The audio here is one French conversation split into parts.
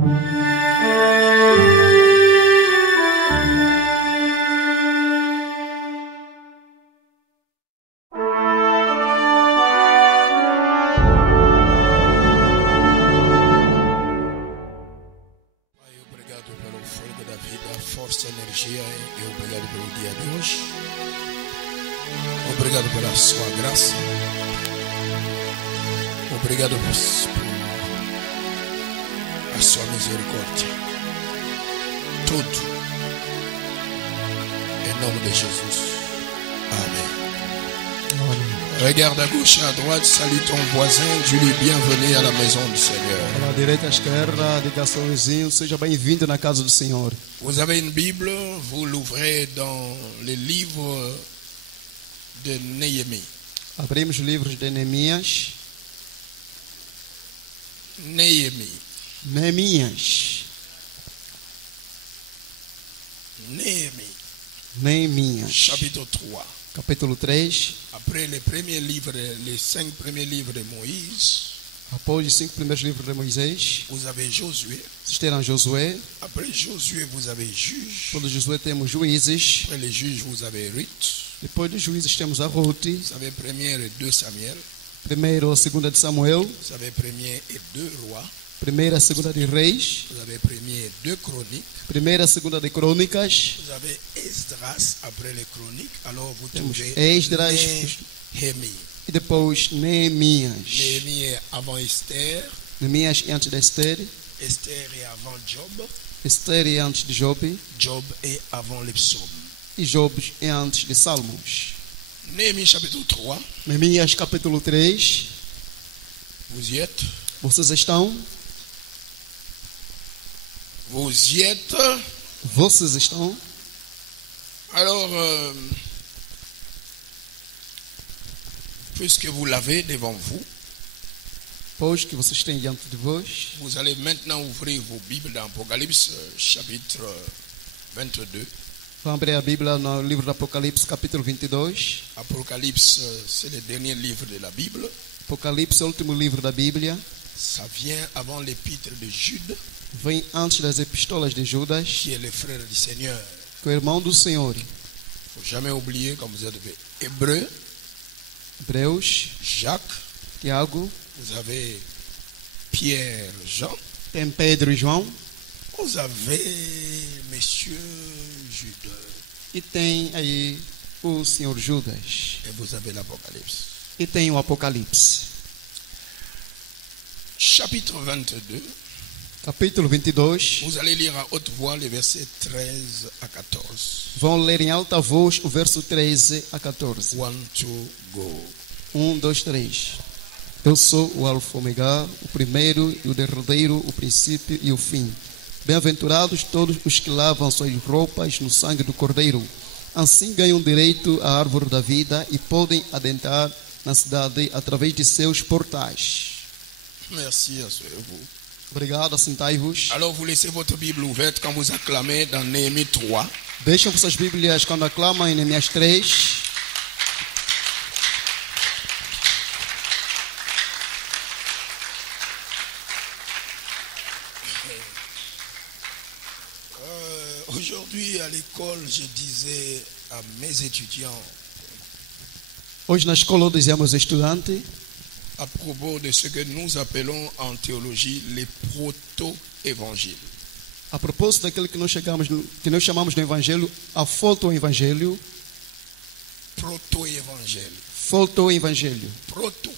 Força, energia e obrigado pelo dia de hoje. Obrigado pela sua graça. Obrigado por a sua misericórdia. Tudo em nome de Jesus. Amém. Regarde à gauche et à droite, salue ton voisin, dis-lui bienvenue à la maison du Seigneur. À direita, à esquerda, diga ao seu vizinho, seja bem-vindo na casa do Senhor. Vous avez une Bible, vous l'ouvrez dans le livre de Néhémie. Abrimos os livros de Neemias. Neemias. Chapitre 3. Capítulo 3. Après les premiers livres, les 5 premiers livres de Moïse, após os 5 primeiros livros de Moisés, vous avez Josué. vocês terão Josué. Après Josué, vous avez Juges. Depois de Josué temos Juízes. Après les Juges, vous avez Ruth. Depois dos Juízes temos a Ruth. Vous avez 1er et 2 Samuel. Primeiro, segunda de Samuel. Vous avez 1er et 2 Rois. Primeira, segunda de Reis. Vous avez 1er et 2 Chroniques. Primeira, segunda de Crônicas. Vous avez Esdras après les Chroniques. Alors vous temos trouvez Esdras. Néhémie. E depois Neemias. Néhémie est avant Esther. Neemias é antes de Esther. Esther est avant Job. Esther é antes de Job. Job est avant les psaumes. E Job é antes de Salmos. Néhémie chapitre 3. Neemias capítulo 3. Vous y êtes? Vocês estão? Vous y êtes? Vocês estão? Alors, puisque vous l'avez devant vous, pois que vocês têm diante de vós, vous allez maintenant ouvrir vos Bibles dans Apocalypse chapitre 22. Vão abrir a Bíblia no livro do Apocalipse, capítulo 22. Apocalypse, c'est le dernier livre de la Bible. Apocalipse é o último livro da Bíblia. Ça vient avant l'épître de Jude, vem antes das epístolas de Judas, qui est le frère du Seigneur. Que é o irmão do Senhor. Il ne faut jamais oublier, comme vous avez Hébreu, Hebreus, Jacques, Tiago, vous avez Pierre, Jean, tem Pedro e João, vous avez Monsieur Jude, e tem aí o Senhor Judas, et vous avez l'Apocalypse. E tem o Apocalipse. Chapitre 22. Capítulo 22. Vous allez lire à haute voix les versets 13 à 14. Vão ler em alta voz o verso 13 a 14. 1, 2, go. 1, 2, 3. Eu sou o Alfa e Omega, o primeiro e o derradeiro, o princípio e o fim. Bem-aventurados todos os que lavam suas roupas no sangue do Cordeiro. Assim ganham direito à árvore da vida e podem adentrar na cidade através de seus portais. Merci, asseyez-vous. Obrigado, assentai-vos. Alors vous laissez votre Bible ouverte quand vous acclamez dans Néhémie 3. Deixam suas Bíblias quando aclamam em Neemias 3. Aujourd'hui à l'école, je disais à mes étudiants, hoje na escola eu dizia aos estudantes, à propos de ce que nous appelons en théologie les proto-évangiles. A propósito daquilo que nós chamamos no Evangelho, a foto-evangelho. Proto-evangelho. Foto-evangelho. Proto.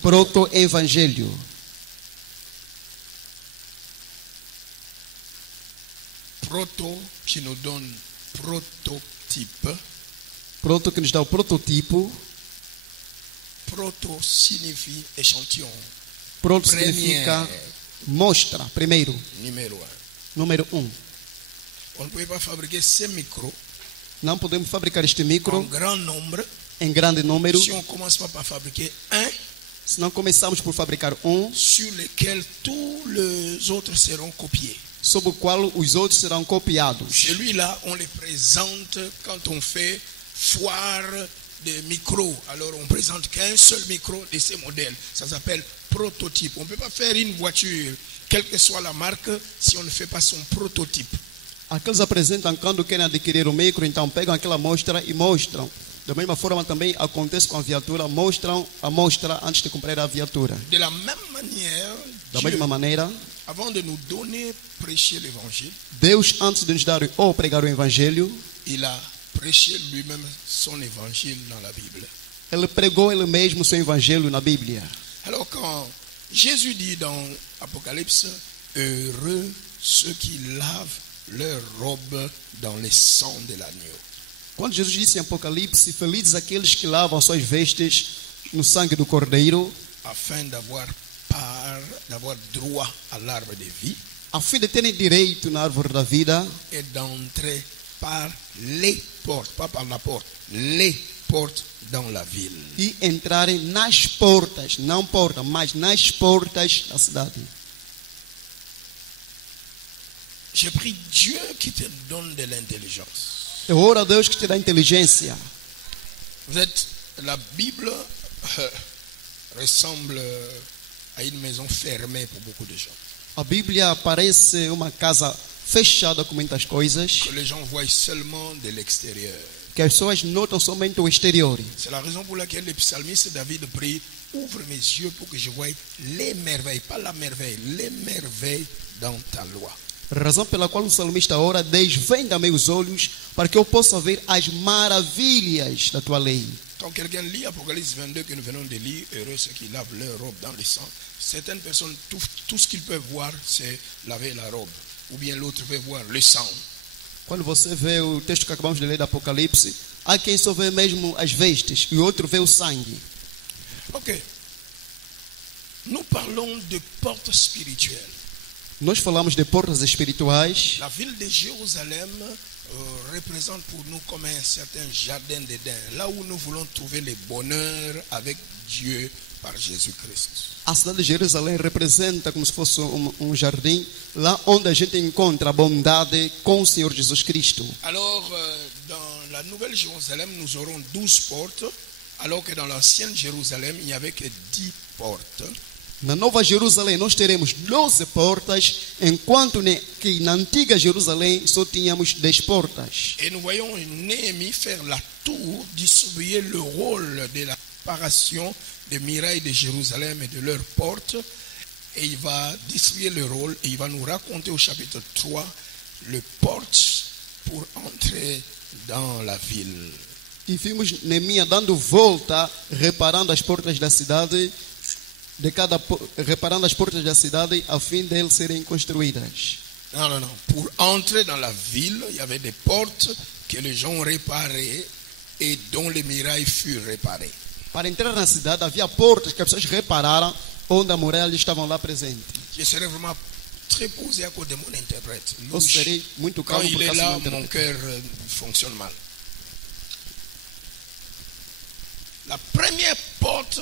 Proto-evangelho. Proto qui nous donne prototype. Proto que nos dá o prototipo. Proto signifie échantillon. Proto significa mostra, primeiro. Número 1. On ne pouvait pas fabriquer ces micros. Não podemos fabricar este micro em grande número. Si on commence pas par fabriquer un, se não começarmos por fabricar um, sur lequel tous les autres seront copiés. Sobre o qual os outros serão copiados. Celui-là, on les présente quand on fait foire de micros. Alors on présente qu'un seul micro de ces modèles. Ça s'appelle prototype. On ne peut pas faire une voiture quelle que soit la marque, si on ne fait pas son prototype. Aqueles apresentam quando querem adquirir o micro, então pegam aquela amostra e mostram. Da mesma forma também acontece com a viatura, mostram a amostra antes de comprar a viatura. De la même manière, Da Dieu, mesma maneira, avant de nous donner, prêcher l'évangile, Deus, antes de nos dar ou pregar o evangelho, il a prêché lui-même son évangile dans la Bible. ele pregou ele mesmo seu evangelho na Bíblia. Alors quand Jésus dit dans Apocalypse, heureux ceux qui lavent leur robe dans le sang de l'agneau. Quando Jesus disse em Apocalipse, felizes aqueles que lavam suas vestes no sangue do Cordeiro, Afin d'avoir droit à l'arbre de vie a fim de terem direito na árvore da vida et d'entrer par les portes, pas par la porte, les portes dans la ville. e entrarem nas portas, não porta, mas nas portas da cidade. J'ai pris Dieu qui te donne de l'intelligence. Eu oro a Deus que te dá inteligência. La Bible ressemble à une maison fermée pour beaucoup de gens. A Bíblia parece uma casa fechada com muitas coisas, Que les gens voient seulement de l'extérieur. que as pessoas notam somente o exterior. C'est la raison pour laquelle le psalmiste David prie, ouvre mes yeux pour que je voie les merveilles, pas la merveille, les merveilles dans ta loi. Razão pela qual o salmista ora, desvenda meus olhos para que eu possa ver as maravilhas da tua lei. Quand quelqu'un lit Apocalypse 22 que nous venons de lire, heureux ceux qui lavent leur robe dans le sang, certaines personnes, tout ce qu'ils peuvent voir, c'est laver la robe. Ou bien l'autre veut voir le sang. Quando você vê o texto que acabamos de ler do Apocalipse, há quem só vê mesmo as vestes e o outro vê o sangue. Ok. Nous parlons de portes spirituelles. Nós falamos de portas espirituais. La ville de Jérusalem représente pour nous comme un certain jardin d'Éden, là où nous voulons trouver le bonheur avec Dieu par Jésus-Christ. A cidade de Jerusalém representa como se fosse jardim, lá onde a gente encontra a bondade com o Senhor Jesus Cristo. Alors, dans la nouvelle Jérusalem, nous aurons 12 portes, alors que dans l'ancienne Jérusalem, il n'y avait que 10 portes. Na Nova Jerusalém nós teremos 12 portas, enquanto que na antiga Jerusalém só tínhamos 10 portas. Et nous voyons Néhémie faire la tour, distribuer le rôle de la préparation des murailles de Jérusalem et de leurs portes. Et il va distribuer le rôle et il va nous raconter au chapitre 3 les portes pour entrer dans la ville. E vimos Neemias dando volta, reparando as portas da cidade, reparando as portas da cidade a fim de eles serem construídas. Non. Pour entrer dans la ville, il y avait des portes que les gens réparaient et dont les murailles furent réparées. Para entrar na cidade havia portas que as pessoas repararam, onde as muralhas estavam lá presentes. Je serais vraiment très posé à cause de mon interprète. Eu serei muito Quand calmo il por est causa là, do mon intérprete. cœur fonctionne mal. La première porte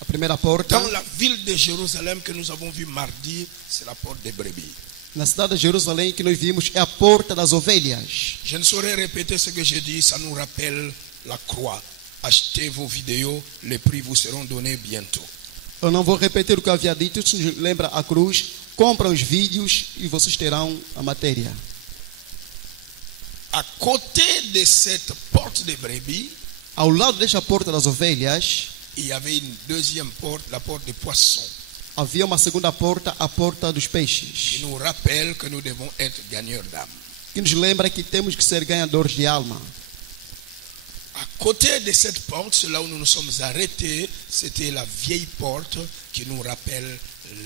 A primeira porta, dans la ville de Jérusalem que nous avons vue mardi, c'est la porte des brebis. na cidade de Jerusalém, que nós vimos, é a porta das ovelhas. Je ne saurais répéter ce que je dis, ça nous rappelle la croix. Achetez vos vidéos, les prix vous seront donnés bientôt. Eu não vou repetir o que eu havia dito, isso nos lembra a cruz. Compra os vídeos e vocês terão a matéria. À côté de cette porte des brebis, Ao lado desta porta das ovelhas, il y avait une deuxième porte, la porte des poissons, havia uma segunda porta, a porta dos qui peixes, nous rappelle que nous devons être gagneurs d'âme. que nos lembra que temos que ser ganhadores de alma. À côté de cette porte, là où nous nous sommes arrêtés, c'était la vieille porte qui nous rappelle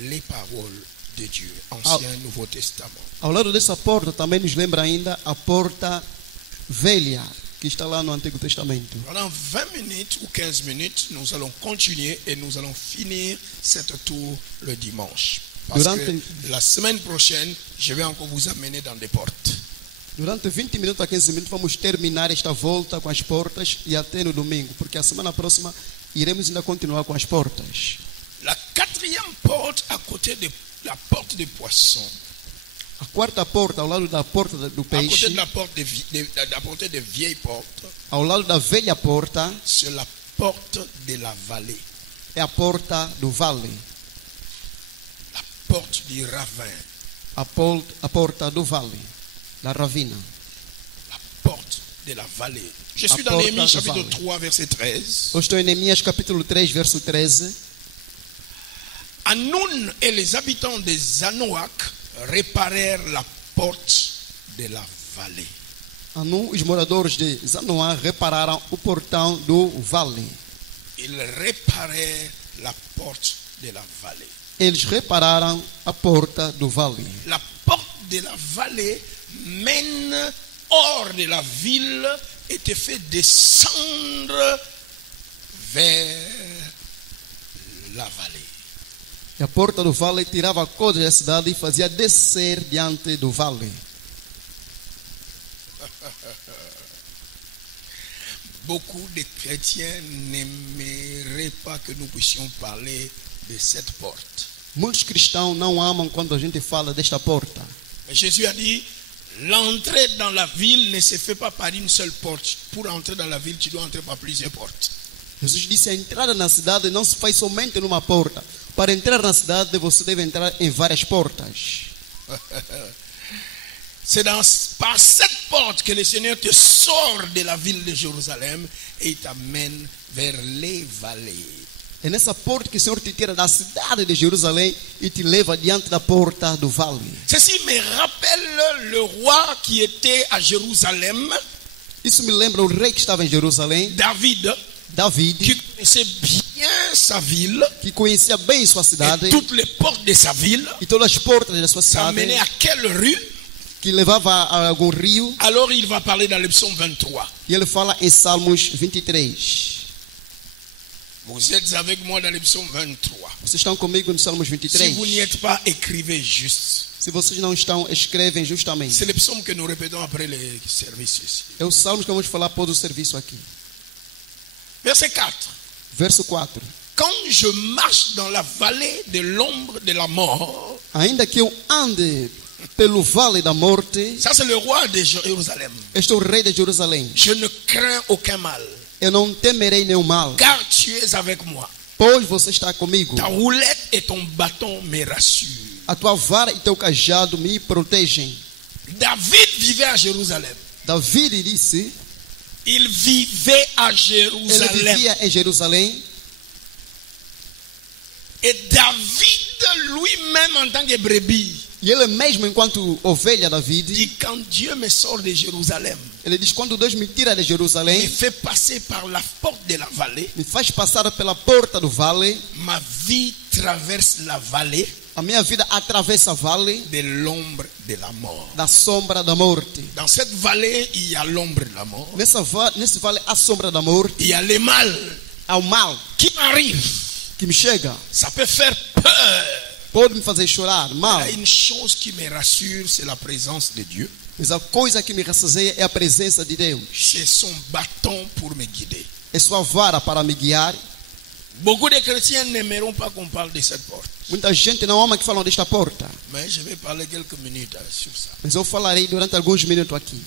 les paroles de Dieu, Ancien et Nouveau Testament. Ao lado dessa porta também nos lembra ainda a porta velha, que está lá no Antigo Testamento. Pendant 20 minutes ou 15 minutes, nous allons continuer et nous allons finir cette tour le dimanche. Parce que la semaine prochaine, je vais encore vous amener dans des portes. Durante 20 minutos a 15 minutos vamos terminar esta volta com as portas e até no domingo, porque a semana próxima iremos ainda continuar com as portas. La quatrième porte à côté de la porte des poissons, A quarta porta, ao lado da porta do à côté peixe, de la porte à côté des vieilles portes, ao lado da velha porta, c'est la porte de la vallée. é a porta do vale. La porte du ravin. A porta do vale, da ravina. La porte de la vallée. Je suis dans porta Néhémie do chapitre vale. 3, verset 13. Eu estou em Neemias capítulo 3, verso 13. Hanoun et les habitants des Zanoak réparèrent la porte de la vallée. Hanun, os moradores de Zanoá repararam o portão do vale. Ils réparèrent la porte de la vallée. Eles repararam a porta do vale. La porte de la vallée mène hors de la ville et te fait descendre vers la vallée. E a porta do vale tirava a coisa da cidade e fazia descer diante do vale. Beaucoup de chrétiens n'aimeraient pas que nous puissions parler de cette porte. Muitos cristãos não amam quando a gente fala desta porta. Mais Jésus a dit, l'entrée dans la ville ne se fait pas par une seule porte. Pour entrer dans la ville, tu dois entrer par plusieurs portes. Jesus disse: a entrada na cidade não se faz somente numa porta. Para entrar na cidade, você deve entrar em várias portas. C'est par cette porte que le Seigneur te sort de la ville de Jérusalem et il t'amène vers les vallées. É nessa porta que o Senhor te tira da cidade de Jerusalém e te leva diante da porta do vale. Ceci me rappelle le roi qui était à Jérusalem, Isso me lembra o rei que estava em Jerusalém, David, David, qui connaissait bien sa ville que conhecia bem sua cidade et toutes les portes de sa ville. e todas as portas da sua Ça cidade, menait à quelle rue? que levava a algum rio. Alors il va parler dans le psaume 23. E ele fala em Salmos 23. Vous êtes avec moi dans le psaume 23. Vocês estão comigo no Salmos Si 23? vous n'y êtes pas, écrivez juste. Se vocês não estão, escrevem justamente. C'est le psaume que nous répétons après les services ici. É o Salmos que vamos falar após o serviço aqui. Verset 4. Verso 4. Quand je marche dans la vallée de l'ombre de la mort, Ainda que eu ande pelo vale da morte, ça c'est le roi de Jérusalem. este é o rei de Jerusalém. Je ne crains aucun mal, Eu não temerei nenhum mal, car tu es avec moi. pois você está comigo. Ta roulette et ton bâton me rassurent. A tua vara e teu cajado me protegem. David vivait à Jérusalem. David disse, Il vivait à ele Jérusalem. vivia em Jerusalém. Et David lui-même en tant que brebis E ele mesmo, enquanto ovelha David, dit, quand Dieu me sort de Jérusalem, ele diz, quando Deus me tira de me Jerusalém, fait passer par la porte de la vallée, me faz passar pela porta do vale, ma vie traverse la vallée a minha vida atravessa o vale de l'ombre de la mort. da sombra da morte. Dans cette vallée, il y a l'ombre de la mort. Nesse vale há sombra da morte, Il y a le mal há o mal qui m'arrive. que me chega. Ça peut faire peur. Pode me fazer chorar, mal. Il y a une chose qui me rassure, c'est la présence de Dieu. Mas a coisa que me rasseia é a presença de Deus. C'est son bâton pour me guider. É sua vara para me guiar. Beaucoup de chrétiens n'aimeront pas qu'on parle de cette porte. Muita gente não ama que falam desta porta. Mais je vais parler quelques minutes sur ça. Mas eu falarei durante alguns minutos aqui.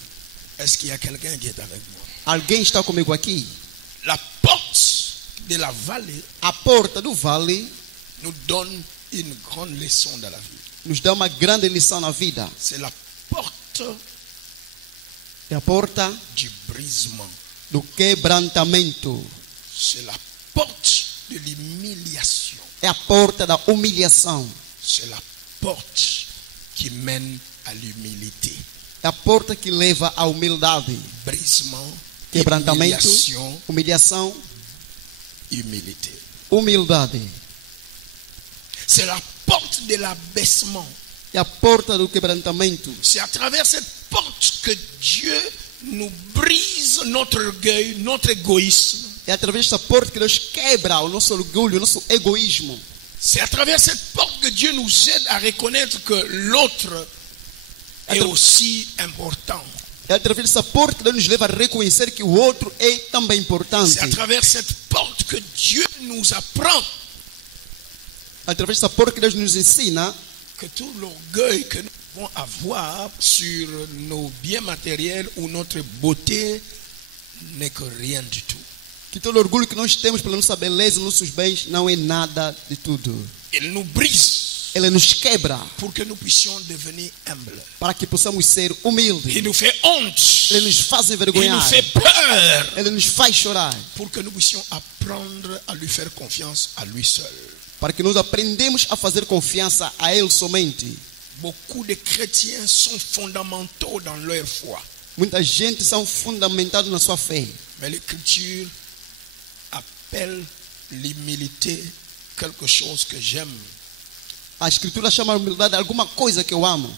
Est-ce qu'il y a quelqu'un qui est avec moi? Alguém está comigo aqui? La porte de la vallée A porta do vale nous donne une grande leçon dans la vie. nos dá uma grande lição na vida. C'est la porte É a porta du brisement. do quebrantamento. C'est la porte de l'humiliation. É a porta da humilhação. C'est la porte qui mène à l'humilité. É a porta que leva à humildade. Brisement, Quebrantamento, humiliation, humilhação, humilité. humildade. C'est la porte de l'abaissement. É a porta do quebrantamento. C'est à travers cette porte que Dieu nous brise notre orgueil, notre égoïsme. É através dessa porta que Deus quebra o nosso orgulho, o nosso egoísmo. C'est à travers cette porte que Dieu nous aide à reconnaître que l'autre est aussi important. É através dessa porta que Deus nos leva a reconhecer que o outro é também importante. C'est à travers cette porte que Dieu nous apprend Através dessa porta que Deus nos ensina que tout l'orgueil que nous pouvons avoir sur nos biens matériels ou notre beauté n'est que rien du tout. que todo orgulho que nós temos pela nossa beleza, nossos bens, não é nada de tudo. Il nous brise. Ele nos quebra pour que nous puissions devenir humbles. para que possamos ser humildes. Il nous fait honte. Ele nos faz Il envergonhar. nous fait peur Ele nos faz chorar. pour que nous puissions apprendre à lui faire confiance à lui seul. Para que nós aprendemos a fazer confiança a Ele somente. Beaucoup de chrétiens sont fondamentaux dans leur foi. Muita gente são fundamentados na sua fé. Mais l'Écriture appelle l'humilité quelque chose que j'aime. A Escritura chama a humildade alguma coisa que eu amo.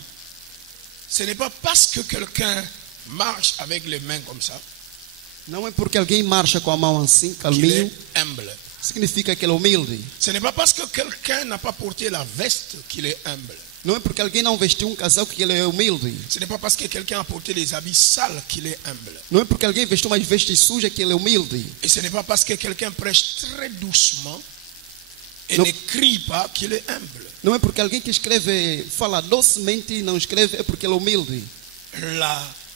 Ce n'est pas parce que quelqu'un marche avec les mains comme ça Não é porque alguém marcha com a mão assim, qu'il calminho, est humble. significa que ele é humilde. Ce n'est pas parce que quelqu'un n'a pas porté la veste qu'il est humble. Não é porque alguém não vestiu um casaco que ele é humilde. Ce n'est pas parce que quelqu'un a porté des habits sales qu'il est humble. Não é porque alguém vestiu umas vestes sujas que ele é humilde. Et ce n'est pas parce que quelqu'un prêche très doucement et Non. ne crie pas qu'il est humble. Não é porque alguém que escreve, fala docemente e não escreve, é porque ele é humilde.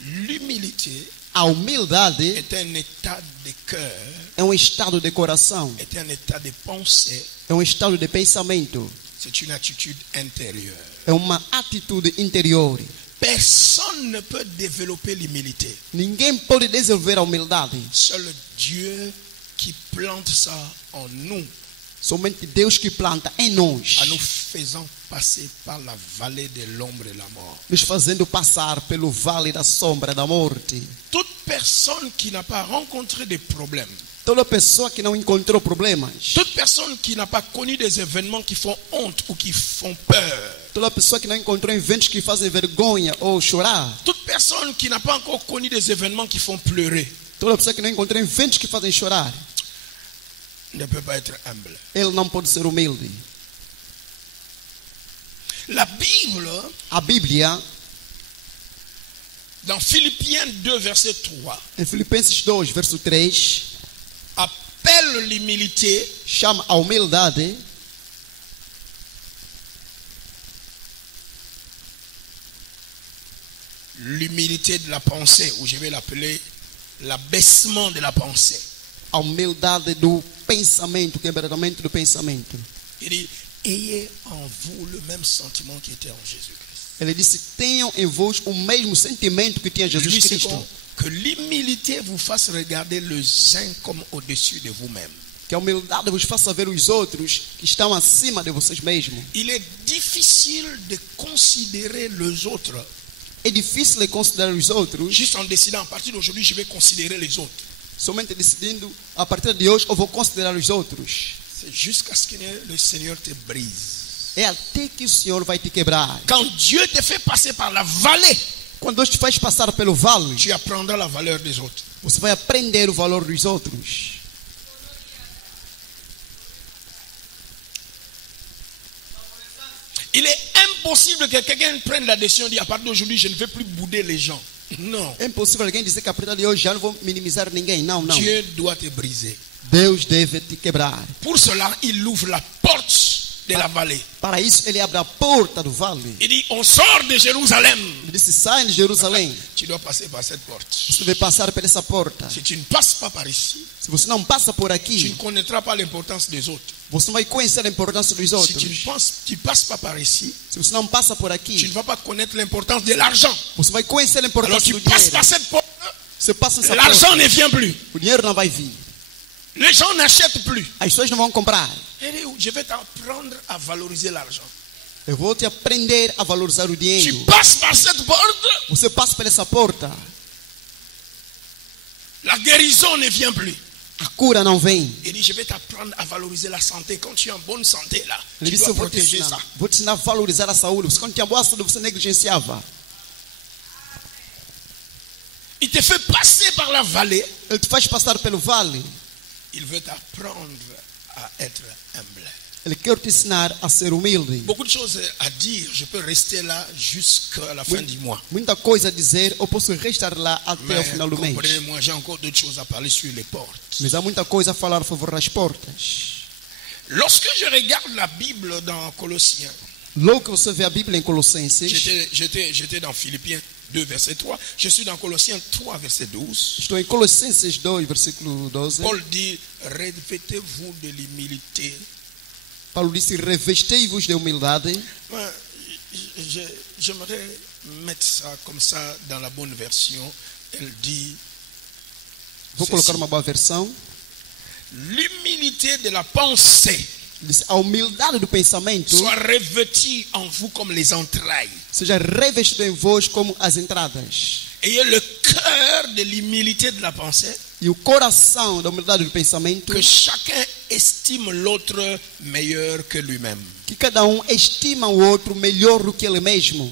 L'humilité A humildade est un état de cœur, é um estado de coração, est un état de pensée, é um estado de pensamento, c'est une attitude intérieure. é uma atitude interior. Personne ne peut développer l'humilité. Ninguém pode desenvolver a humildade. Seul Dieu qui plante ça en nous, Somente Deus que planta em nós, en nous faisant passer par la vallée de l'ombre et la mort. nos fazendo passar pelo vale da sombra da morte. Toute personne qui n'a pas rencontré des problèmes, Toda pessoa que não encontrou problemas, toute personne qui n'a pas connu des événements qui font honte ou qui font peur, toda pessoa que não encontrou eventos que fazem vergonha ou chorar, toute personne qui n'a pas encore connu des événements qui font pleurer, toda pessoa que não encontrou eventos que fazem chorar, ne peut pas être humble. ele não pode ser humilde. La Bible, A Bíblia, dans Philippiens 2, verset 3, em Filipenses 2, verso 3, appelle l'humilité chama a humildade l'humilité de la pensée, ou je vais l'appeler l'abaissement de la pensée. a humildade do pensamento, quebrantamento do pensamento. Il dit, ayez en vous le même sentiment qui était en Jésus-Christ. Ele disse, tenham em vós o mesmo sentimento que tinha Je Jesus dis, c'est Cristo. bon, que l'humilité vous fasse regarder les uns comme au-dessus de vous-même. Que a humildade vos faça ver os outros que estão acima de vocês mesmos. Il est difficile de considérer les autres É difícil de considerar os outros, juste en décidant, à partir d'aujourd'hui, je vais considérer les autres. somente decidindo, a partir de hoje eu vou considerar os outros. C'est jusqu'à ce que le Seigneur te brise. É até que o Senhor vai te quebrar. Quand Dieu te fait passer par la vallée, Quando Deus te faz passar pelo vale, tu apprendras la valeur des autres. você vai aprender o valor dos outros. Il est impossible que quelqu'un prenne la décision de dire, à partir d'aujourd'hui, je ne vais plus bouder les gens. Non. É impossível alguém dizer que a partir de hoje já não vou minimizar ninguém. Não, não. Dieu doit te briser. Deus deve te quebrar. Pour cela, il ouvre la porte de la vallée. Para isso, ele abre a porta do vale. Il dit, on sort de Jérusalem. Ele disse, sai de Jerusalém. Tu dois passer par cette porte. Você deve passar por essa porta. Si tu ne passes pas par ici, Se você não passa por tu ne aqui, connaîtras pas l'importance des autres. você não vai conhecer a importância dos Si outros. tu passes pas par ici, Se você não passa por tu ne aqui, vas pas connaître l'importance de l'argent. você vai conhecer a Alors importância tu do passes dinheiro. par cette porte, Você passa essa l'argent porta, ne vient plus. o dinheiro não vai vir. Les gens n'achètent plus. As pessoas não vão comprar. Il dit, je vais t'apprendre à valoriser l'argent. Eu vou te aprender a valorizar o Tu dinheiro. passes par cette porte, Você passa por essa porta, la guérison ne vient plus. a cura não vem. Il dit, je vais t'apprendre à valoriser la santé. Quand tu es en bonne santé, là, Ele tu disse, dois eu vou te protéger ensinar. ça. Vou te ensinar a valorizar a saúde. Você, quando tinha boa saúde, você negligenciava. Il te fait passer par la vallée. Ele te faz passar pelo vale. Il veut t'apprendre à être humble. Ele quer te ensinar a ser humilde. Beaucoup de choses à dire. Je peux rester là jusqu'à la fin du mois. Muita coisa a dizer, eu posso restar lá até o Mais final do mês. comprenez-moi, j'ai encore d'autres choses à parler sur les portes. Mas há muita coisa a falar a favor das portas. Lorsque je regarde la Bible dans Colossiens, Logo que você vê a Bíblia em Colossenses, j'étais dans Philippiens 2, verset 3. Je suis dans Colossiens 3, verset 12. estou em Colossenses 2, versículo 12. Paul dit, revêtez-vous de l'humilité. Paulo disse: revestei-vos de humildade. Moi, j'aimerais mettre ça comme ça dans la bonne version. Elle dit Vou colocar uma boa versão. l'humilité de la pensée Disse: a humildade do pensamento soit revêtue en vous comme les entrailles. seja revestida em vós como as entradas. Ayez le cœur de l'humilité de la pensée, E o coração da humildade do pensamento, que chacun estime l'autre meilleur que lui-même. que cada estima o outro melhor do que ele mesmo.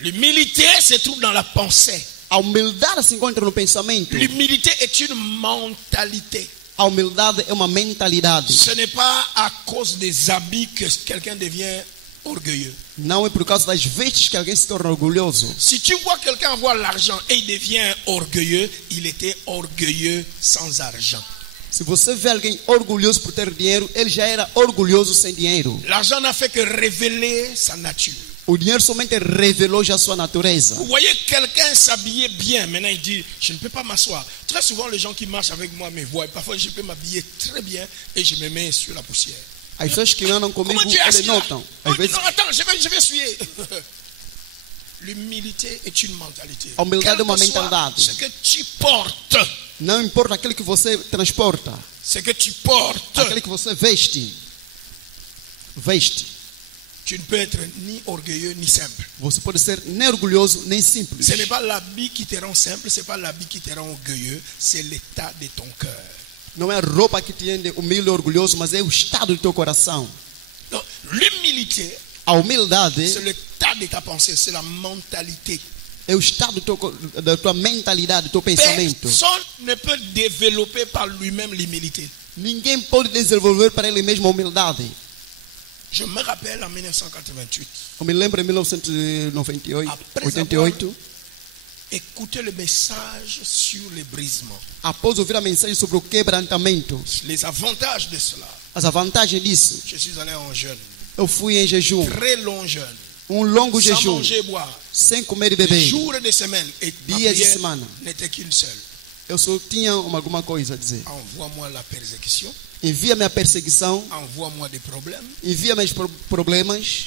L'humilité se trouve dans la pensée. A humildade se encontra no pensamento. L'humilité est une mentalité. A humildade é uma mentalidade. Ce n'est pas à cause des habits que quelqu'un devient orgueilleux. Não é por causa das vestes que alguém se torna orgulhoso. Si tu vois quelqu'un avoir l'argent et il devient orgueilleux, il était orgueilleux sans argent. Se você vê alguém orgulhoso por ter dinheiro, ele já era orgulhoso sem dinheiro. L'argent n'a fait que révéler sa nature. O dinheiro somente revelou já sua natureza. Vous voyez quelqu'un s'habiller bien, maintenant il dit, je ne peux pas m'asseoir. Très souvent les gens qui marchent avec moi me voient, parfois je peux m'habiller très bien et je me mets sur la poussière. As pessoas que andam comigo, Comment tu es eles assis là? notam. Oh, Às vezes, non, attends, je vais essuyer. L'humilité est une mentalité. A humildade Quel é uma que soit mentalidade. ce que tu portes, não importa aquilo que você transporta, ce que tu portes, aquilo que você veste, tu ne peux être ni orgueilleux ni simple. você pode ser nem orgulhoso nem simples. Ce n'est pas l'habit qui te rend simple, ce n'est pas l'habit qui te rend orgueilleux, c'est l'état de ton cœur. Não é a roupa que te rende humilde e orgulhoso, mas é o estado do teu coração. Donc, l'humilité, A humildade c'est l'état de ta pensée, c'est la mentalité. é o estado da tua mentalidade, do teu pensamento. Personne ne peut développer par lui-même l'humilité. Ninguém pode desenvolver para ele mesmo a humildade. Je me rappelle en 1988, Eu me lembro em 1988, écouter le message sur les brisements, após ouvir a mensagem sobre o quebrantamento, les avantages de cela. as vantagens disso, Je suis allé en jeûne, eu fui em jejum, très long jeûne, longo sans jejum, manger et boire, sem comer e des beber. jours et des semaines, et ma Dias de prière semana. n'était qu'une seule. Eu só tinha alguma coisa a dizer. Envoie-moi la persécution, Envia-me a perseguição, envoie-moi des problèmes, envia-me os problemas,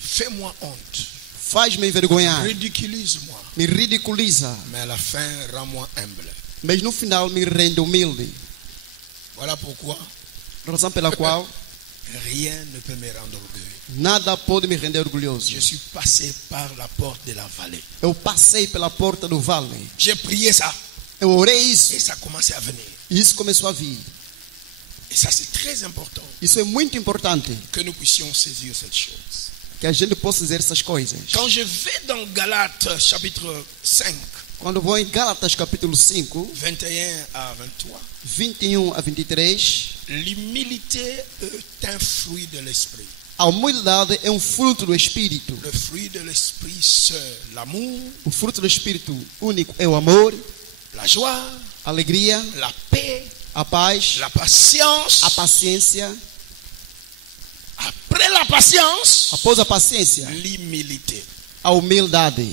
fais-moi honte, faz-me envergonhar, ridiculise-moi, me ridiculiza, mais à la fin, rends-moi humble. mas no final me rende humilde. Voilà pourquoi Razão pela qual rien ne peut me rendre orgueilleux. nada pode me render orgulhoso. Je suis passé par la porte de la vallée. Eu passei pela porta do vale. J'ai prié ça Eu orei isso et ça a commencé à venir. e isso começou a vir. Et ça, c'est très important Isso é muito importante, que nous puissions saisir cette chose. que a gente possa dizer essas coisas. Quand je vais dans Galates chapitre 5, Quando eu vou em Gálatas capítulo 5, 21 à 23, 21 a 23, l'humilité est un fruit de l'esprit. a humildade é um fruto do Espírito. Le fruit de l'esprit, c'est l'amour, O fruto do Espírito único é o amor, la joie, a alegria, la paix, a paz, la patience. a paciência. Après la patience, Após a paciência, l'humilité. a humildade.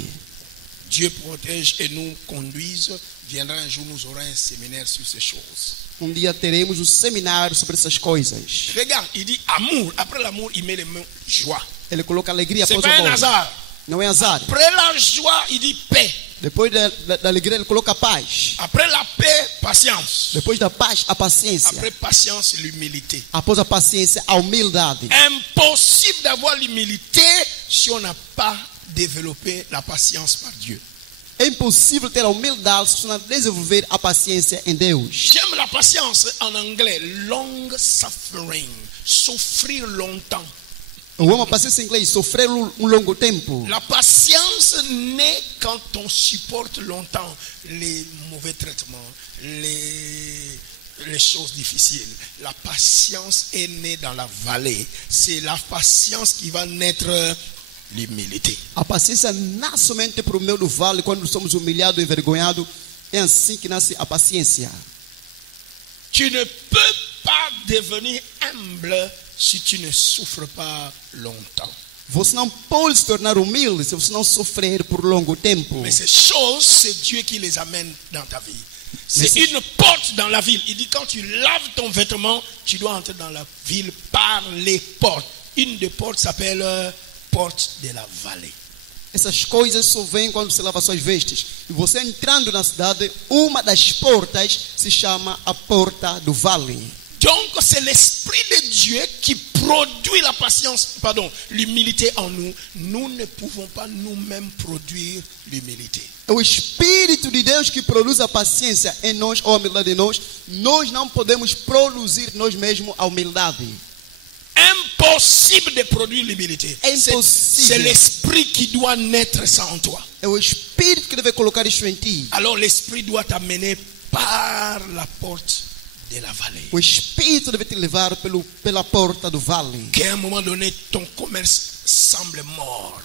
Dieu protège et nous conduise. Viendra un jour, nous aurons un séminaire sur ces choses. Dia teremos seminário sobre essas coisas. Regarde, il dit amour. Après l'amour, il met le mot joie. Ele coloca alegria C'est após o pas un amor. hasard. Não é azar. Après la joie, il dit paix. Depois da alegria, ele coloca paz. Après la paix, patience. Depois da paz, a paciência. Après patience, l'humilité. Após a paciência, a humildade. Impossible d'avoir l'humilité si on n'a pas développé la patience par Dieu. É impossível ter a humildade se não desenvolver a paciência em Deus. J'aime la patience en anglais, long suffering, souffrir longtemps. Eu amo a paciência em inglês, sofrer longo tempo. La patience naît quand on supporte longtemps les mauvais traitements, les choses difficiles. La patience est née dans la vallée. C'est la patience qui va naître l'humilité. A paciência nasce somente para o meio do vale, quando somos humilhados e envergonhados. É assim que nasce a paciência. Tu ne peux pas devenir humble si tu ne souffres pas longtemps. Você não pode se tornar humilde se você não sofrer por longo tempo. Mais ces choses, c'est Dieu qui les amène dans ta vie. C'est une porte dans la ville. Il dit quand tu laves ton vêtement, tu dois entrer dans la ville par les portes. Une des portes s'appelle porte de la vallée. Essas coisas só vêm quando você lava suas vestes. E você entrando na cidade, uma das portas se chama a porta do vale. Donc c'est l'Esprit de Dieu qui produit la patience, l'humilité en nous. Nous ne pouvons pas nous-mêmes produire l'humilité. É o Espírito de Deus que produz a paciência em nós, ou a humildade em nós. Nós não podemos produzir nós mesmos a humildade. Impossible de produire l'humilité. Impossible. C'est l'Esprit qui doit naître ça en toi. É o Espírito que deve colocar isso em ti. Alors l'Esprit doit t'amener par la porte de la vallée. O Espírito deve te levar pela porta do vale. Qu'à un moment donné, ton commerce semble mort.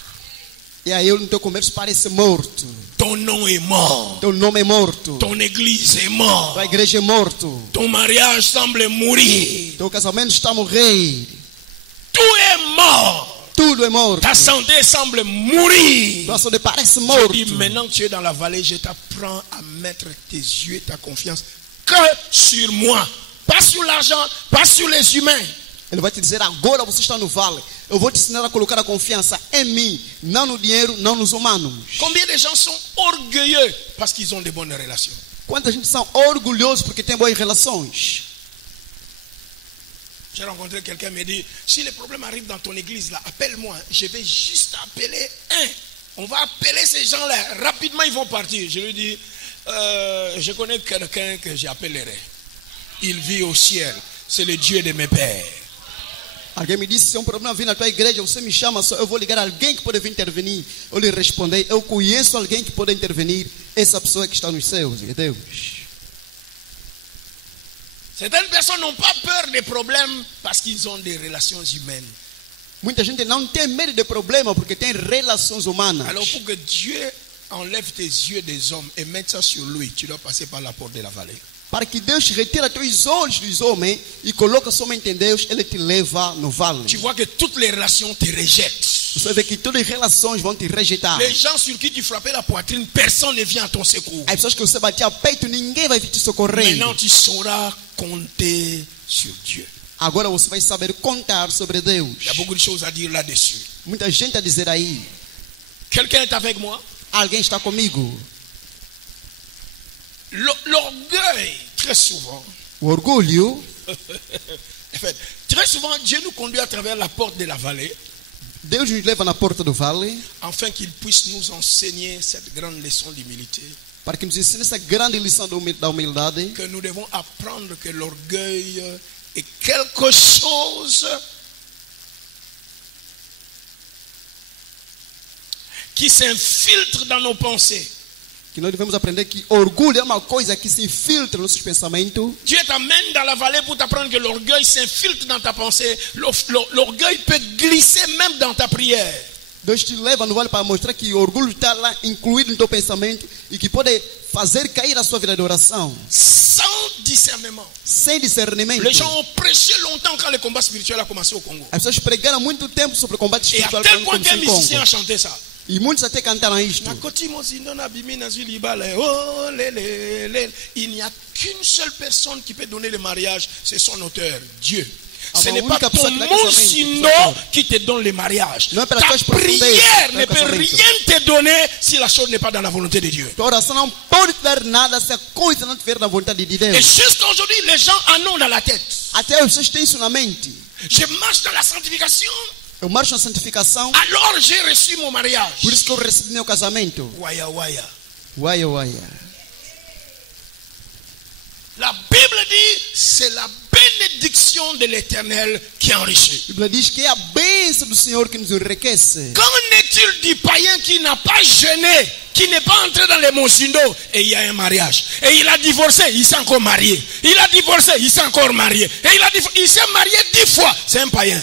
E aí o teu comércio parece morto. Ton nom est mort. Teu nome é morto. Ton église est mort. Tua igreja é morto. Ton mariage semble mourir. Teu casamento está a morrer. Tout est mort. Tudo é morto. Ta santé semble mourir. Tua saúde parece Je morto. dis maintenant que tu es dans la vallée, je t'apprends à mettre tes yeux et ta confiance que sur moi. Pas sur l'argent, pas sur les humains. Ele vai te dizer, agora você está no vale. Eu vou te ensinar a colocar a confiança em mim. Não no dinheiro, não nos humanos. Combien de gens sont orgueilleux parce qu'ils ont de bonnes relations? Quanta gente são orgulhosos porque tem boas relações. J'ai rencontré quelqu'un qui me dit, si les problèmes arrivent dans ton église, là, appelle-moi. Je vais juste appeler un. On va appeler ces gens-là. Rapidement, ils vont partir. Je lui dis, je connais quelqu'un que j'appellerai. Il vit au ciel. C'est le Dieu de mes pères. Alguém me disse, se um problema vir na tua igreja, você me chama, só eu vou ligar alguém que pode vir intervenir. Eu lhe respondi, eu conheço alguém que pode intervenir. Essa pessoa que está nos céus, é Deus. Certaines personnes n'ont pas peur des problèmes parce qu'ils ont des relations humaines. Muita gente não tem medo de problema porque tem relações humanas. Alors pour que Dieu enlève tes yeux des hommes et mette ça sur lui, tu dois passer par la porte de la vallée. Para que Deus retire teus olhos dos homens e coloque somente em Deus, Ele te leva no vale. Tu vois que toutes les relations te rejettent. Você vê que todas as relações vão te rejeitar. Les gens sur qui tu frappais la poitrine, personne ne vient à ton secours. As pessoas que você batia a peito, ninguém vai te socorrer. Maintenant tu sauras compter sur Dieu. Agora você vai saber contar sobre Deus. Il y a beaucoup de choses à dire là-dessus. Muita gente a dizer aí. Quelqu'un est avec moi? Alguém está comigo. L'orgueil, très souvent. O orgulho. En fait, très souvent, Dieu nous conduit à travers la porte de la vallée. Deus nos leva na porta do vale. Afin qu'il puisse nous enseigner cette grande leçon d'humilité. Para que nos ensine essa grande lição da humildade. Que nous devons apprendre que l'orgueil est quelque chose qui s'infiltre dans nos pensées. Que nós devemos aprender que orgulho é uma coisa que se infiltra nos nossos pensamentos. Dieu t'amène dans la vallée pour t'apprendre que l'orgueil s'infiltre dans ta pensée. L'orgueil peut glisser même dans ta prière. Deus te leva no vale para mostrar que o orgulho está lá incluído no teu pensamento e que pode fazer cair a sua vida de oração. Sans discernement. Sem discernimento. Les gens ont prêché longtemps quand le combat spirituel a commencé au Congo. As pessoas pregaram muito tempo sobre o combate espiritual. Et à tel point qu'un musicien a chanté ça. E muitos até cantaram isto. Il n'y a qu'une seule personne qui peut donner le mariage, c'est son auteur, Dieu. Ce n'est pas ton monsino qui te donne le mariage. Ta prière ne peut rien te donner si la chose n'est pas dans la volonté de Dieu. Et jusqu'à aujourd'hui, les gens en ont dans la tête. Je marche dans la sanctification. Eu marcho na santificação. Alors j'ai reçu mon mariage. Por isso que eu recebi meu casamento. Waya waya. Waya waya. La Bible dit, c'est la bénédiction de l'Éternel qui enrichit. A Bíblia diz que é a bênção do Senhor que nos enriquece. Qu'en est-il du païen qui n'a pas jeûné, qui n'est pas entré dans les monsindo et il y a un mariage? Et il a divorcé, il s'est encore marié. Il a divorcé, il s'est encore marié. Et il s'est marié 10 fois. C'est un païen.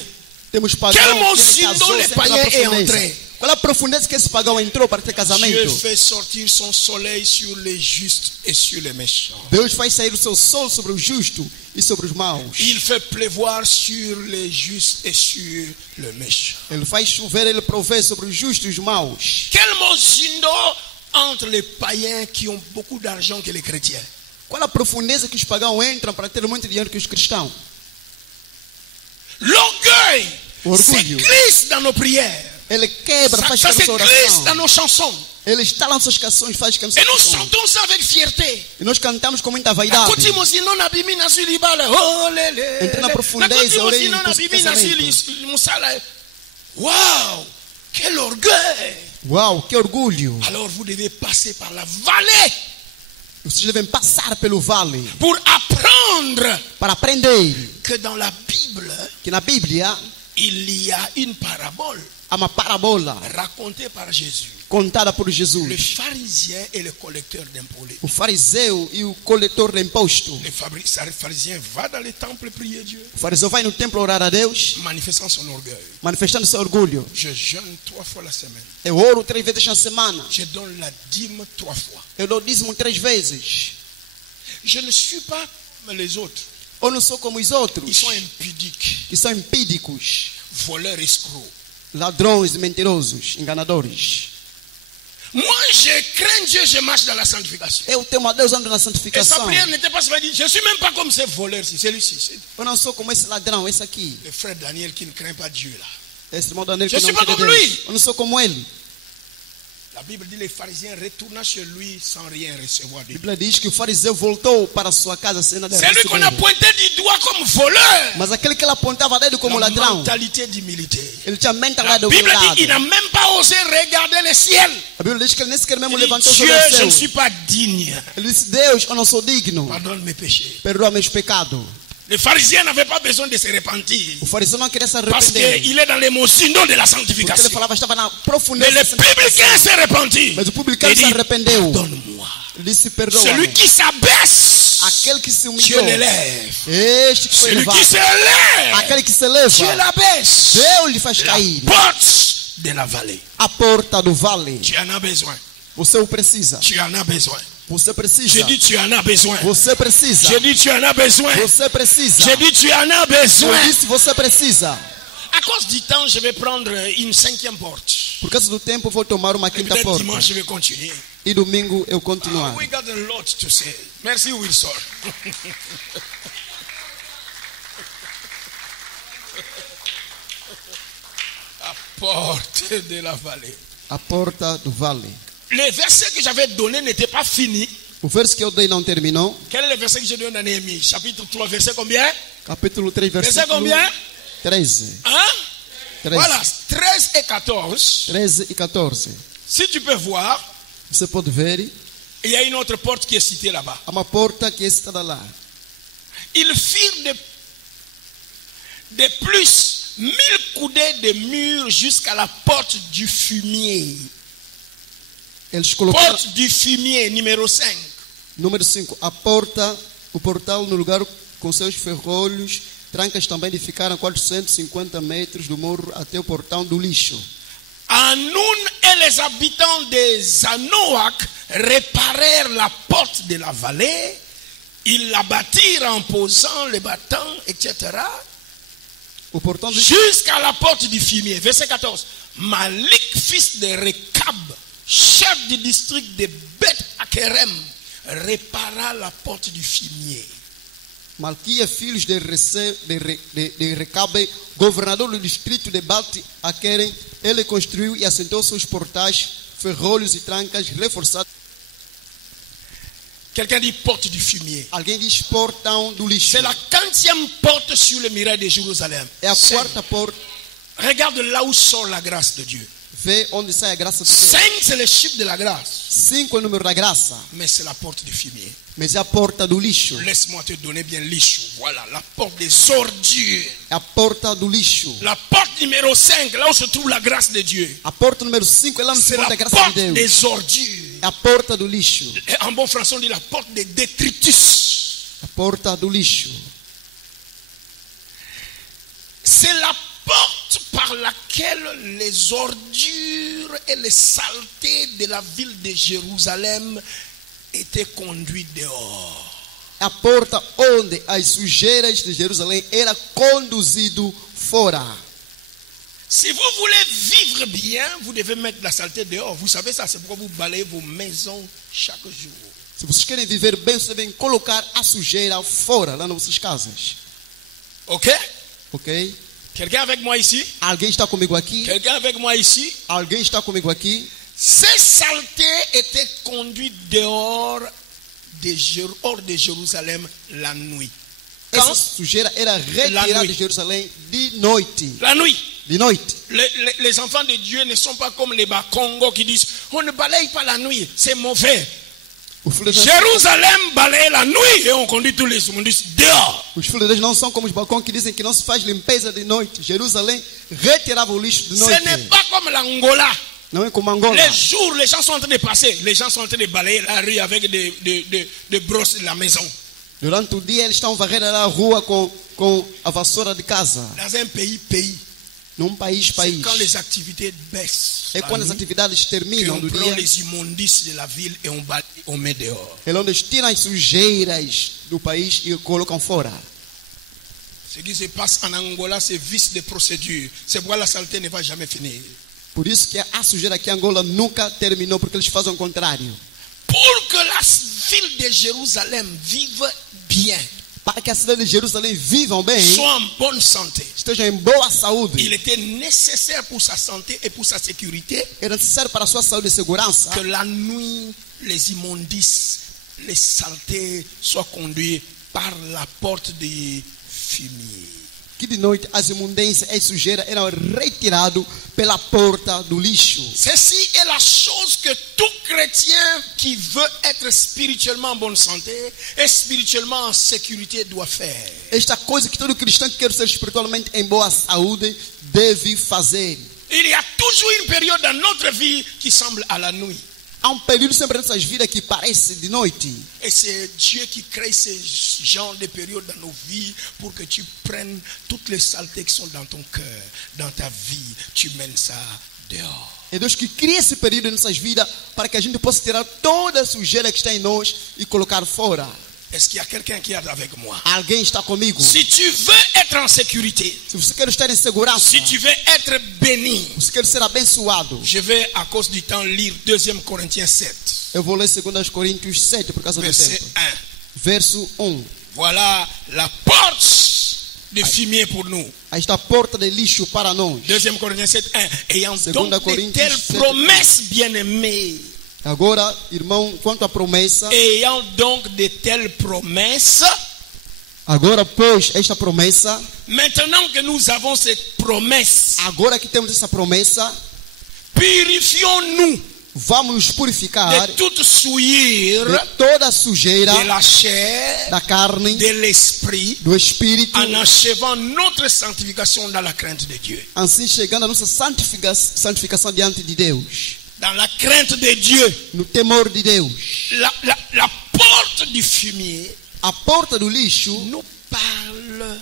Temos pagão que casou sem profundeza. Qual a profundeza que esse pagão entrou para ter casamento? Dieu fait sortir son soleil sur les justes et sur les méchants. Deus faz sair o seu sol sobre o justo e sobre os maus. Il fait pleuvoir sur les justes et sur le méchant. Ele faz chover, ele provê sobre os justos e os maus. Quel monsindo entre les païens qui ont beaucoup d'argent que les chrétiens? Qual a profundeza que os pagãos entram para ter muito dinheiro que os cristãos? L'orgueil, Orgulho. c'est glisse dans nos prières. Ele quebra, Ça, faz ça se canção glisse dans oração. nos chansons. Ele instala nossas canções, faz canções. Et nous chantons ça avec fierté. E nós cantamos com muita vaidade. Entrei na profundeza, orei no Waouh, quel orgueil! Uau, que orgulho! Alors vous devez passer par la vallée Vocês devem passar pelo vale pour apprendre para aprender que dans la Bible, que na Bíblia il y a une parabole há uma parábola racontée par Jésus. contada por Le Jesus. pharisien et le collecteur d'impôts. O fariseu e o coletor de imposto. Le pharisien va dans le temple prier Dieu, O fariseu vai no templo orar a Deus, manifestant son orgueil. manifestando seu orgulho. Je jeûne 3 fois la semaine. Eu oro 3 vezes na semana. Je donne la dîme 3 fois. Eu dou dízimo 3 vezes. Je ne suis pas les autres. Eu não sou como os outros, Ils sont impudiques, que são impídicos, voleurs, escrocs. ladrões e mentirosos, enganadores. Moi, je crains Dieu, je marche dans la sanctification. Eu temo a Deus, ando na Et sa santificação. prière n'était pas se dire, je ne suis même pas comme ces voleurs-ci, celui-ci. Eu não sou como esse ladrão, esse aqui. Le frère Daniel qui ne craint pas Dieu là. Esse irmão Daniel Je que suis não pas crê comme Deus. lui. Eu não sou como ele. La Bible dit les pharisiens retournant chez lui sans rien recevoir de A lui. Bíblia diz que o fariseu voltou para sua casa sem nada C'est lui qu'on a receber. pointé du doigt comme voleur. Mas aquele que ele apontava dedo como La ladrão, mentalité d'humilité. ele tinha La mentalidade de Bible dit humildade. qu'il n'a même pas osé regarder le ciel. A Bíblia diz que ele nem sequer mesmo Il dit, levantou Dieu, sobre o je ne céu. suis pas digne. Ele disse, Deus, eu não sou digno. Pardonne mes péchés. Perdoa meus pecados. Le pharisien n'avait pas besoin de se repentir. O fariseu não queria se Parce arrepender. qu'il est dans l'émotion de la Porque ele sanctification. falava estava na Mais profundeza le da santificação. publicain s'est repenti. Mas o publicano Il se dit, arrependeu. pardonne-moi. Ele disse, perdoa. Celui qui s'abaisse, Aquele que se Dieu humilhou. l'élève. Este que foi Celui qui elevado. s'élève, Aquele que se Dieu eleva. l'abaisse. Deus lhe faz La cair. porte de la vallée. A porta do vale. Tu en as besoin. Você o precisa. Tu en as besoin. Você J'ai precisa. dit tu en as besoin. Você precisa. J'ai dit tu en as besoin. Você precisa. J'ai dit tu en as Eu besoin. disse você precisa. À cause du temps, je vais prendre une 5e porte. Por causa do tempo, eu vou tomar uma Et quinta peut-être porta. dimanche, je vais continuer. E domingo eu continuar. We got a lot to say. Merci Wilson. La porte de la vallée. A porta do vale. Le verset que j'avais donné n'était pas fini. O verso que eu dei não terminou. Quel est le verset que j'ai donné dans Néhémie? Chapitre 3, verset combien? Capítulo 3, Verset versículo combien? 13. Hein? 13. Voilà, 13 et 14. 13 e 14. Si tu peux voir, Você pode ver, il y a une autre porte qui est citée là-bas. há uma porta que é citada lá. Ils firent de plus 1000 coudées de mur jusqu'à la porte du fumier. Eles colocaram, Porte du fumier, numéro 5. número 5, a porta, o portal no lugar com seus ferrolhos, trancas também edificaram 450 metros do muro até o portão do lixo. Hanoun et les habitants de Zanoach réparèrent la porte de la vallée. Ils la bâtirent en posant les battants, etc. O portão do lixo, Jusqu'à la porte du fumier. Verset 14. Malik, fils de Rekab, chef du district de Beth Akerem, répara la porte du fumier. Malquia, filhos de Recabe, governador do distrito de Bat-Aquerem, ele construiu e assentou seus portais, ferrolhos e trancas reforçados. Quelqu'un dit porte du fumier. Alguém diz portão do lixo. C'est la 40e porte sur le mirail de Jérusalem. É a quarta porta. Regarde là où sort la grâce de Dieu. Vê onde sai a graça de Deus. 5, c'est le chiffre de la grâce. 5 é o número da graça, Mais c'est la porte du fumier. mas é a porta do lixo. Laisse-moi te donner bien lixo. Voilà, la porte des ordures. É a porta do lixo. La porte numéro 5, là où se trouve la grâce de Dieu. A porta número 5 é lá no C'est cima la da graça porte de Deus. des ordures. É a porta do lixo. Et en bon français, on dit la porte des détritus. A porta do lixo. C'est la porte par laquelle les ordures et les saletés de la ville de Jérusalem étaient conduites dehors. É a porta onde as sujeiras de Jerusalém era conduzido fora. Si vous voulez vivre bien, vous devez mettre la saleté dehors. Vous savez ça, c'est pourquoi vous balayez vos maisons chaque jour. Se vocês querem viver bem, vocês devem colocar a sujeira fora, lá nas vossas casas. Ok? Ok? Quelqu'un avec moi ici? Alguém está comigo aqui? Quelqu'un avec moi ici? Alguém está comigo aqui? Ces saletés étaient conduites hors de Jérusalem la nuit. Essa Quand? sujeira era retirada nuit. de Jerusalém de noite. La nuit. De noite. Les enfants de Dieu ne sont pas comme les Bakongos qui disent on ne balaye pas la nuit, c'est mauvais. Os filhos de Deus- Jérusalem balaye la nuit et on conduit tous les immondices dehors. os filhos de Deus não são como os balcões que dizem que não se faz limpeza de noite. Jerusalém retirava o lixo de Ce noite. n'est pas comme l'Angola. Não é como Angola. Les jours, les gens sont en train de passer. Les gens sont en train de balayer la rue avec des brosses de la maison. Durante o dia eles estão varrendo a rua com a vassoura de casa. Dans un pays. Num país. C'est quand les activités baissent. É quando as atividades terminam On do prend dia. les immondices de la ville et on balaye, on met dehors. É onde eles tiram as sujeiras do país e colocam fora. Ce qui se passe en Angola, c'est vice de procédure. C'est pourquoi la saleté ne va jamais finir. Por isso que a sujeira aqui em Angola nunca terminou, porque eles fazem o contrário. Pour que la ville de Jérusalem vive bien, Para que a cidade de Jerusalém vivam bem, soit en bonne santé, estejam em boa saúde, il était nécessaire pour sa santé et pour sa sécurité era necessário para a sua saúde e segurança que la nuit, les immondices, les saletés soient conduits par la porte des fumiers. que de noite as imundências e sujeira eram retirados pela porta do lixo. Ceci est la chose que tout chrétien qui veut être spirituellement en bonne santé et spirituellement en sécurité doit faire. Esta coisa que todo cristão que quer ser espiritualmente em boa saúde deve fazer. Il y a toujours une période dans notre vie qui semble à la nuit. Há período sempre nessas vidas que parece de noite. Et c'est Dieu qui crée ces genres de périodes dans nos vies pour que tu prennes toutes les saletés qui sont dans ton cœur, dans ta vie. Tu mènes ça dehors. É Deus que cria esse período em nossas vidas para que a gente possa tirar toda a sujeira que está em nós e colocar fora. Est-ce qu'il y a quelqu'un qui est avec moi? Alguém está comigo? Si tu veux être en sécurité, Se você quer estar em segurança, si tu veux être béni, você quer ser abençoado, je vais à cause du temps lire 2 Corinthiens 7, eu vou ler 2 Coríntios 7 por causa do verset tempo. 1. Verso 1. Voilà la porte de fumier pour nous. Aí está a porta de lixo para nós. 2 Corinthiens 7, 1. Ayant donc de Corinthians telles 7, promesses bien-aimées, Agora, irmão, quanto à promessa, ayant donc de telles promesses, agora pois esta promessa, maintenant que nous avons cette promesse, agora que temos essa promessa, purifions-nous vamos nos purificar de toute souillure de toda a sujeira de la chair, da carne, de l'esprit, do espírito, en achevant notre sanctification dans la crainte de Dieu. assim chegando à nossa santificação diante de Deus, Dans la crainte de Dieu, no temor de Deus. la porte du fumier A porta do lixo nous parle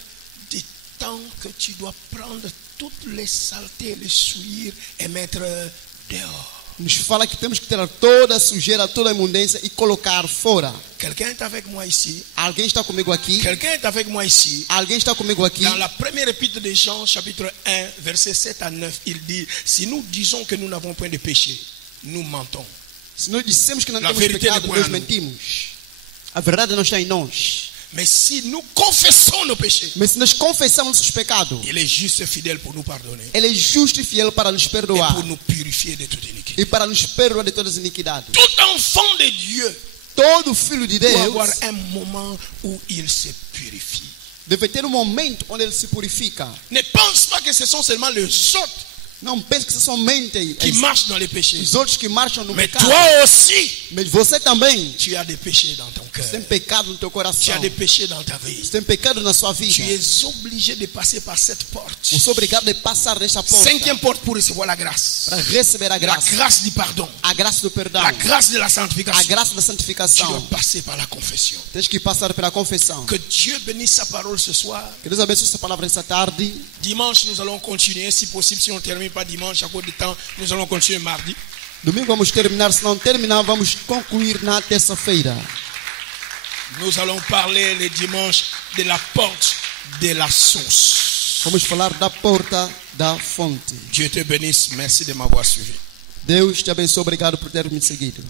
du temps que tu dois prendre toutes les saletés, les souillures et mettre dehors. nos fala que temos que tirar toda a sujeira, toda a imundência e colocar fora. Quelqu'un est avec moi ici? Alguém está comigo aqui? Quelqu'un est avec moi ici? Alguém está comigo aqui? Dans la première épître de Jean, chapitre 1, versets 7 à 9, il dit, si nous disons que nous n'avons point de péché, nous mentons. Se nós dissemos que não La temos vérité pecado, não põe nós a mentimos. A verdade não está em nós. Mais si nous confessons nos péchés, Mas se nós confessamos nossos pecados, il est juste et fidèle pour nous pardonner Ele é justo e fiel para nos et perdoar pour nous purifier de toute iniquité. e para nos perdoar de todas as iniquidades. Tout enfant de Dieu Todo filho de doit Deus avoir un moment où il se purifie. deve ter um momento onde ele se purifica. Ne pense pas que ce sont seulement les autres Não pense que são somente qui marchent dans les péchés. os outros que marcham no Mais pecado. toi aussi, Mas você também tu as des péchés dans ton cœur. tem pecado no teu Tu coração. as des péchés dans ta vie. Você tem pecado na sua Tu vida. es obligé de passer par cette porte. Você é obrigado a passar nesta porta 5e porte pour recevoir la grâce. para receber a La graça. grâce du pardon. A graça do perdão. La grâce de la A sanctification. graça da Tu dois santificação. passer par la confession. Tens que passar pela confissão. Que Dieu bénisse sa parole ce soir. Que Deus abençoe essa palavra essa tarde. Dimanche, nous allons continuer. Si possible, si on ne termine pas dimanche, à cause du temps, nous allons continuer mardi. Domingo vamos terminar, se não terminar, vamos concluir na terça-feira. Nous allons parler le dimanche de la porte de la source. Vamos falar da porta da fonte. Dieu te bénisse. Merci de m'avoir suivi. Deus te abençoe, obrigado por ter me seguido.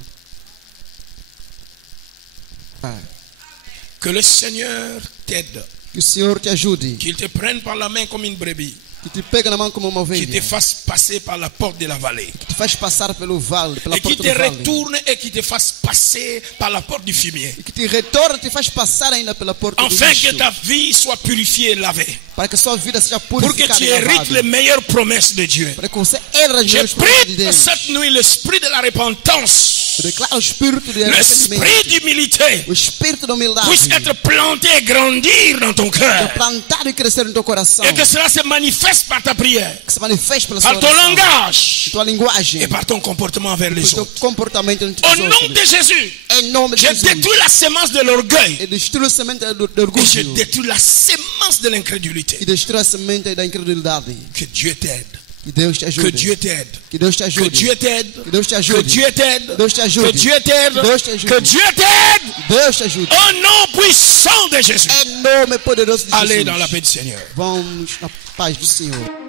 Que le Seigneur t'aide. Que o Senhor te ajude. Qu'il te prenne par la main comme une brebis. Que te pega na mão como uma Qu'il te ovelha. fasse passer par la porte de la vallée. Que te faz passar pelo vale, pela Et qu'il porta te do vale. retourne et qu'il te fasse passer par la porte du fumier. E que te retorna, te faz passar ainda pela porta do Afin lixo. que ta vie soit purifiée et lavée. Para que a sua vida seja Pour que purificada tu e hérites lavada. les meilleures promesses de Dieu. Para que você herda as J'ai melhores promessas de pris Deus. cette nuit l'esprit de la repentance, Eu declaro o espírito de arrependimento. l'esprit d'humilité O espírito da humildade. puisse être planté et grandir dans ton cœur. Plantado e crescer no teu coração. Et que cela se manifeste par ta prière, Que se manifeste pela par sua ton oração. langage Tua linguagem. et par ton comportement envers les Pelo teu autres. comportamento entre Au os nom outros. de Jésus, Em nome de je Jesus. détruis la sémence de l'orgueil E destrua a semente do et je orgulho. détruis la sémence de l'incrédulité. E destrua a semente da incredulidade. Que Dieu t'aide. Que Deus te Que ajude. Dieu t'aide. Que Deus te Que ajude. Dieu t'aide. Que Deus te Que ajude. Dieu t'aide. Deus te Que ajude. Dieu t'aide. Deus te ajude. Que Dieu t'aide. Deus te ajude. Au nom puissant de Jésus. Em nome poderoso de Allez Jesus. dans la paix du Seigneur. Vamos na paz do Senhor.